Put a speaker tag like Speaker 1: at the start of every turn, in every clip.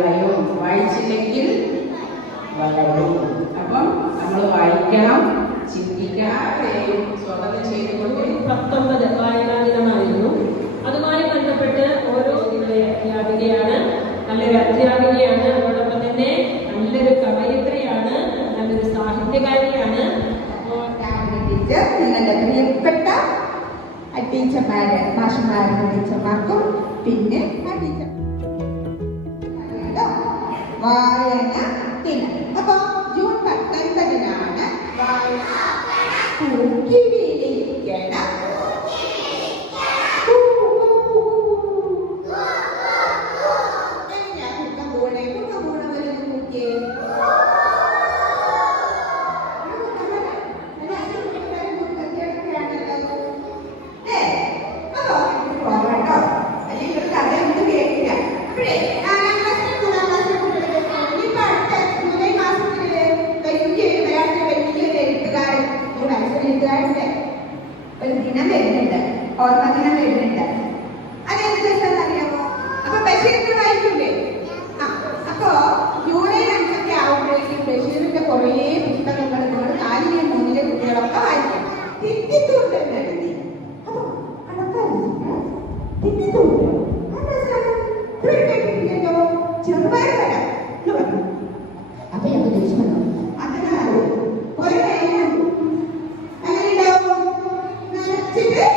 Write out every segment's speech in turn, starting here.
Speaker 1: വളയും വായിച്ചില്ലെങ്കിൽ വളരും അപ്പം നമ്മൾ വായിക്കണം ചിന്തിക്കാതെ സ്വാഗതം ചെയ്തുകൊണ്ട്
Speaker 2: പത്തൊമ്പത് വായനാ ദിനമായിരുന്നു അതുമായി ബന്ധപ്പെട്ട് ഓരോ അധ്യാപികയാണ് നല്ലൊരു അധ്യാപികയാണ്. അതോടൊപ്പം തന്നെ നല്ലൊരു കവയിത്രിയാണ് നല്ലൊരു സാഹിത്യകാരിയാണ്.
Speaker 3: ടീച്ചർ നിങ്ങളുടെ പ്രിയപ്പെട്ട ടീച്ചർമാരെ മാഷന്മാരും ടീച്ചർമാർക്കും പിന്നെ ആ ടീച്ചർ വായന ദിനം. അപ്പൊ ജൂൺ പത്തൊൻപതിനാണ് വായന പൂക്കിടി എഴുത്തുകാരന്റെ ഒരു ദിനം വരുന്നുണ്ട്. ഓർമ്മ ദിനം വരുന്നുണ്ട്. അത് ദിവസം Today.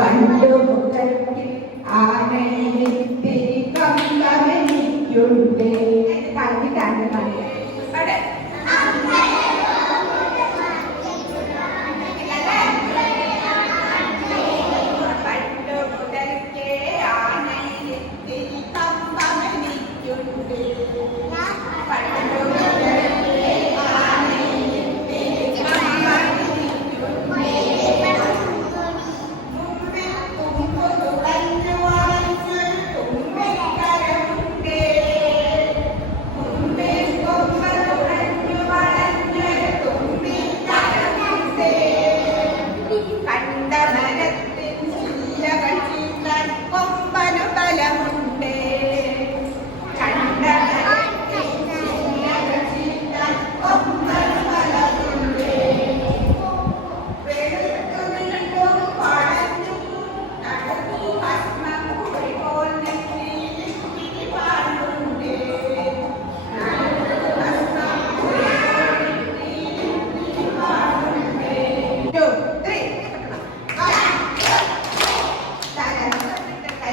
Speaker 3: കണ്ടുമുട്ടി ആനയിൽ തിരി കണ്ടവനിക്കുണ്ട്. കണ്ടിട്ടാണ്
Speaker 4: പറയുക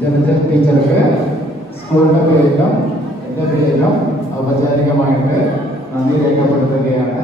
Speaker 5: ജനത ടീച്ചർക്ക് സ്കൂളിൻ്റെ പേരിലും എൻ്റെ പേരിലും ഔപചാരികമായിട്ട് നന്ദി രേഖപ്പെടുത്തുകയാണ്